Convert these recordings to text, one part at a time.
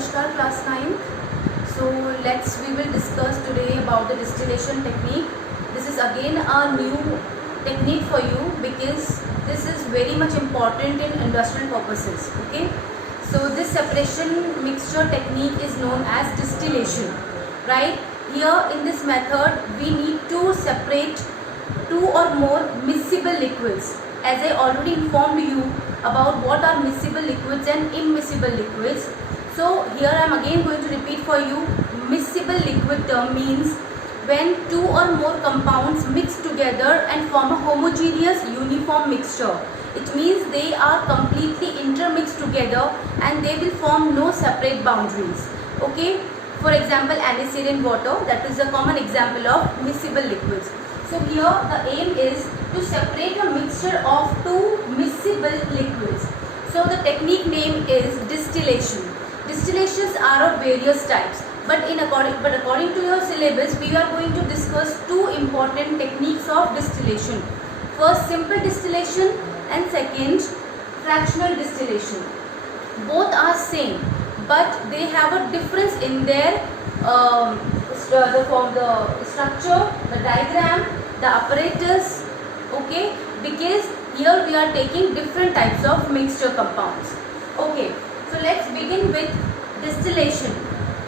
Namaskar class 9. So we will discuss today about the distillation technique. This is again a new technique for you because this is very much important in industrial purposes. Okay. So this separation mixture technique is known as distillation. Right. Here in this method we need to separate two or more miscible liquids. As I already informed you about what are miscible liquids and immiscible liquids. So here I am again going to repeat for you. Miscible liquid term means when two or more compounds mix together and form a homogeneous uniform mixture. It means they are completely intermixed together and they will form no separate boundaries. Okay. For example, aniline water, that is a common example of miscible liquids. So here the aim is to separate a mixture of two miscible liquids. So the technique name is distillation. Distillations are of various types, but according to your syllabus we are going to discuss two important techniques of distillation. First, simple distillation, and second, fractional distillation. Both are same, but they have a difference in their the structure, the diagram, the apparatus. Okay, because here we are taking different types of mixture compounds. Okay, so let's begin with distillation.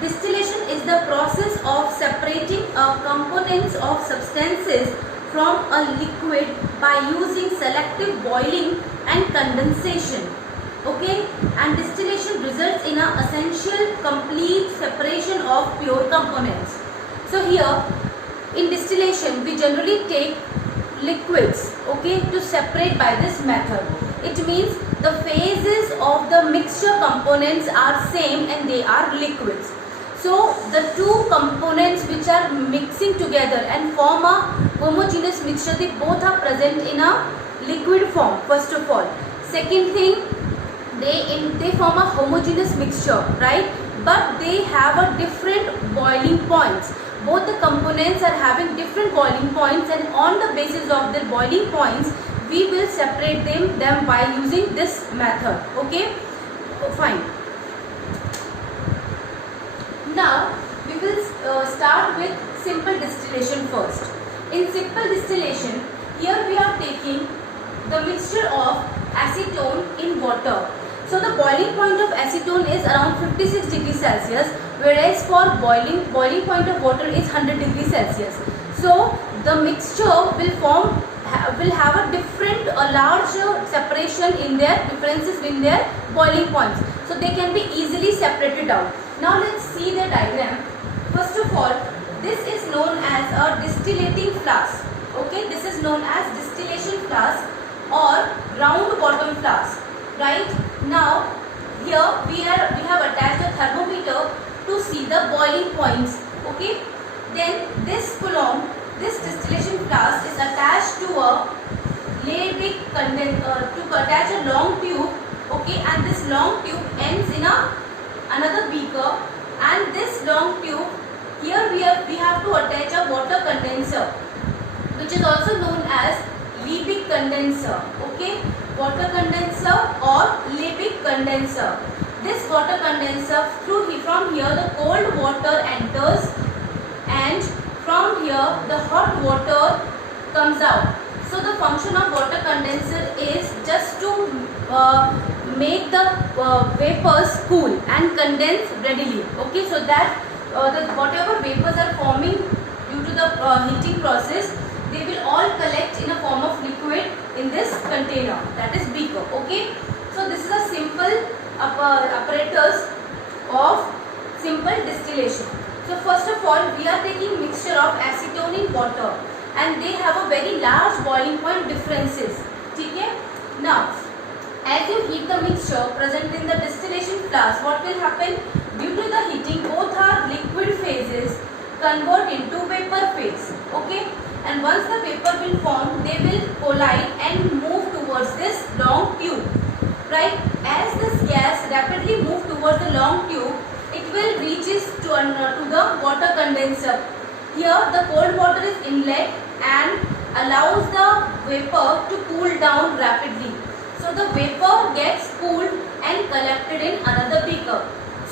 Distillation is the process of separating components of substances from a liquid by using selective boiling and condensation. Okay, and distillation results in an essential complete separation of pure components. So here in distillation we generally take liquids, okay, to separate by this method. It means the phases of the mixture components are same and they are liquids. So the two components which are mixing together and form a homogeneous mixture, they both are present in a liquid form first of all. Second thing, they form a homogeneous mixture, right? But they have a different boiling points. Both the components are having different boiling points, and on the basis of their boiling points we will separate them by using this method. Okay, fine. Now we will start with simple distillation first. In simple distillation, here we are taking the mixture of acetone in water. So the boiling point of acetone is around 56 degrees Celsius, whereas for boiling point of water is 100 degrees Celsius. So the mixture will have a different, large separation in their differences in their boiling points. So they can be easily separated out. Now let's see the diagram. First of all, this is known as a distillating flask. Okay, this is known as distillation flask or round bottom flask. Right? Now here we have attached a thermometer to see the boiling points. Okay. Then this column, this distillation flask is attached to a Liebig condenser to attach a long tube. Okay, and this long tube ends in another beaker, and this long tube here we have to attach a water condenser, which is also known as Liebig condenser. Okay, water condenser or Liebig condenser. This water condenser, from here the cold water enters, and from here the hot water comes out. So the function of water condenser is just to make the vapors cool and condense readily. Okay, so that whatever vapors are forming due to the heating process, they will all collect in a form of liquid in this container, that is beaker. Okay, so this is a simple apparatus of simple distillation. So first of all we are taking mixture of acetone in water, and they have a very large boiling point differences. Okay? Now as you heat the mixture present in the distillation flask, what will happen? Due to the heating, both are liquid phases convert into vapor phase. Okay, and once the vapor will form, they will collide and move towards this long tube. Right? As this gas rapidly moves towards the long tube, it will reaches to the water condenser. Here the cold water is inlet and allows the vapor to cool down rapidly. So the vapor gets cooled and collected in another beaker.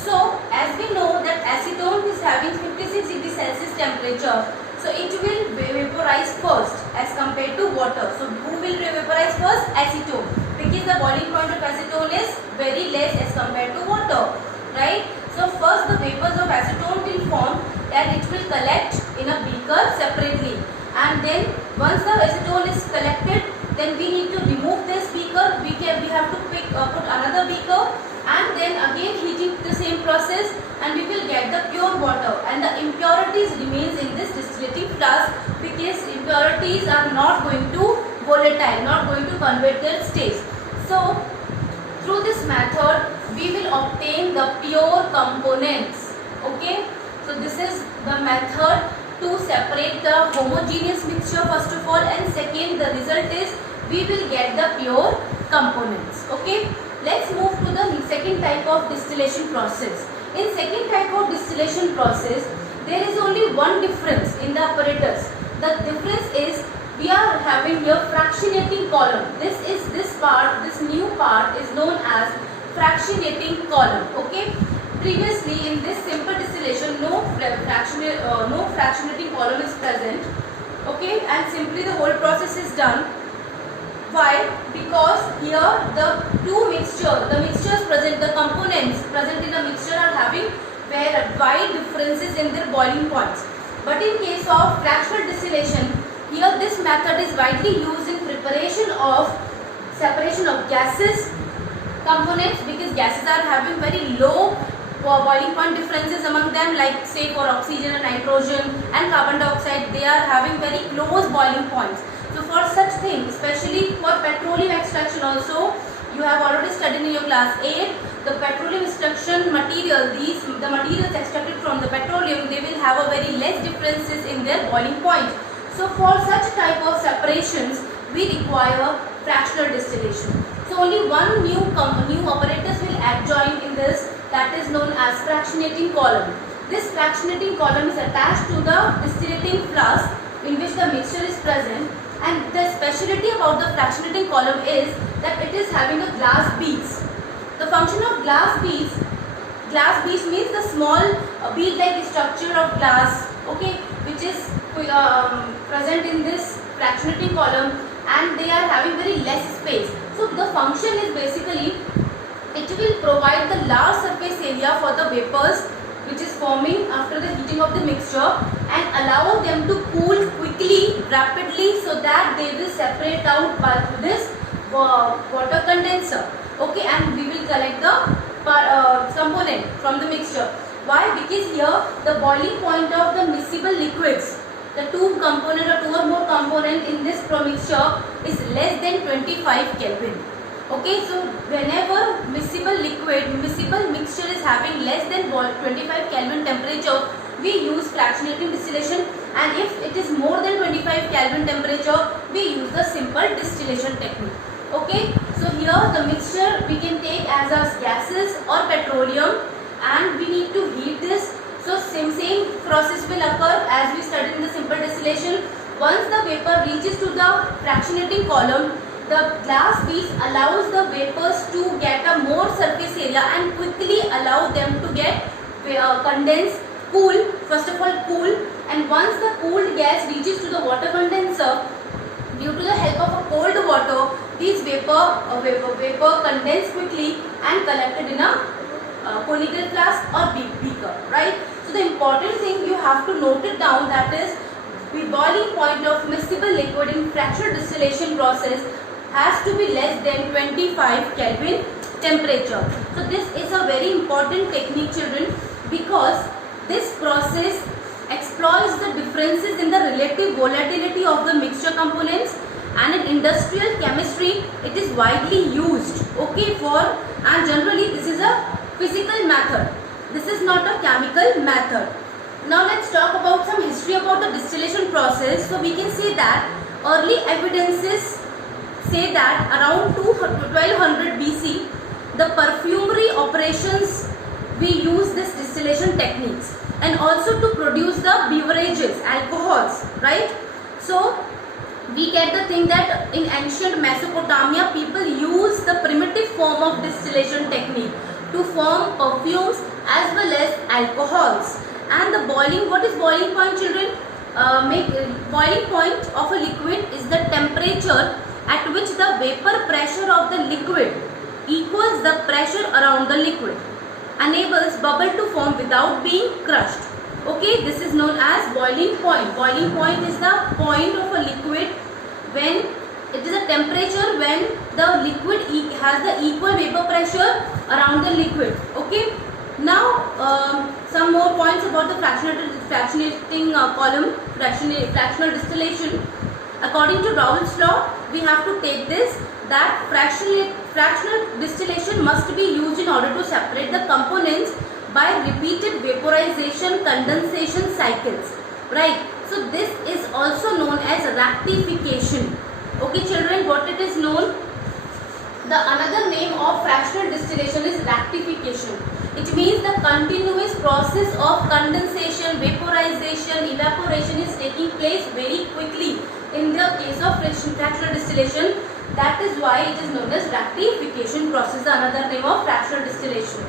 So as we know that acetone is having 56 degrees Celsius temperature, so it will vaporize first as compared to water. So who will vaporize first? Acetone, because the boiling point of acetone is very less as compared to water, right? So first the vapors of acetone will form and it will collect in a beaker separately, and then once the acetone is collected, then we need to remove this beaker. We have to put another beaker, and then again heating the same process, and we will get the pure water, and the impurities remains in this distillating flask, because impurities are not going to volatile, not going to convert their states. So through this method we will obtain the pure components. Okay, so this is the method to separate the homogeneous mixture first of all, and second the result is we will get the pure components. Okay, let's move to the second type of distillation process. In second type of distillation process, there is only one difference in the apparatus. The difference is we are having here fractionating column. This new part is known as fractionating column. Okay, previously in this simple distillation no fractionating column is present. Okay, and simply the whole process is done. Why? Because here the mixtures present, the components present in the mixture are having wide differences in their boiling points. But in case of fractional distillation, here this method is widely used in preparation of separation of gases components, because gases are having very low boiling point differences among them, like say for oxygen and nitrogen and carbon dioxide, they are having very close boiling points. So for such things, especially for petroleum extraction also, you have already studied in your class 8, the petroleum extraction material, the materials extracted from the petroleum, they will have a very less differences in their boiling point. So for such type of separations, we require fractional distillation. So only one new apparatus will adjoin in this, that is known as fractionating column. This fractionating column is attached to the distillating flask in which the mixture is present. And the specialty about the fractionating column is that it is having a glass beads. The function of glass beads means the small bead-like structure of glass, okay, which is present in this fractionating column, and they are having very less space. So the function is basically it will provide the large surface area for the vapors which is forming after the heating of the mixture, and allow them to cool quickly, rapidly, so that they will separate out by this water condenser. Okay, and we will collect the component from the mixture. Why? Because here the boiling point of the miscible liquids, the two or more component in this mixture is less than 25 Kelvin. Okay, so whenever miscible mixture is having less than 25 Kelvin temperature, we use fractionating distillation, and if it is more than 25 Kelvin temperature, we use the simple distillation technique. Okay, so here the mixture we can take as gases or petroleum, and we need to heat this. So same process will occur as we studied in the simple distillation. Once the vapor reaches to the fractionating column, the glass beads allows the vapors to get a more surface area and quickly allow them to get condensed, first of all cool, and once the cooled gas reaches to the water condenser, due to the help of a cold water, these vapor condense quickly and collected in a conical flask or beaker, right? So the important thing you have to note it down, that is the boiling point of miscible liquid in fractional distillation process has to be less than 25 Kelvin temperature. So this is a very important technique, children, because this process exploits the differences in the relative volatility of the mixture components, and in industrial chemistry it is widely used, okay, and generally this is a physical method. This is not a chemical method. Now let's talk about some history about the distillation process. So we can say that early evidences say that around 1200 BC, the perfumery operations we use this distillation techniques, and also to produce the beverages, alcohols, right? So we get the thing that in ancient Mesopotamia people use the primitive form of distillation technique. to form perfumes as well as alcohols. And the boiling, what is boiling point, children? Boiling point of a liquid is the temperature at which the vapor pressure of the liquid equals the pressure around the liquid, enables bubble to form without being crushed. Okay, this is known as boiling point. Boiling point is the point of a liquid when it is a temperature when the liquid has the equal vapor pressure around the liquid. Okay, now some more points about the fractionating column, fractional distillation. According to Raoult's law, we have to take this that fractional distillation must be used in order to separate the components by repeated vaporization condensation cycles, right? So this is also known as rectification. Okay children, what it is known? The another name of fractional distillation is rectification. It means the continuous process of condensation, vaporization, evaporation is taking place very quickly in the case of fractional distillation. That is why it is known as rectification process, another name of fractional distillation.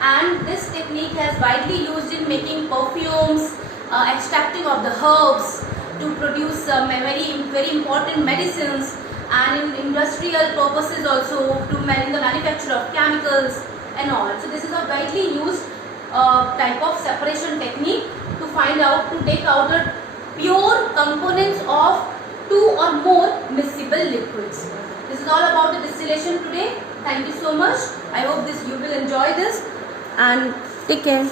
And this technique has widely used in making perfumes, extracting of the herbs to produce very important medicines, and in industrial purposes also in the manufacture of chemicals and all. So this is a widely used type of separation technique to take out the pure components of two or more miscible liquids. This is all about the distillation today. Thank you so much. I hope you will enjoy this and take care.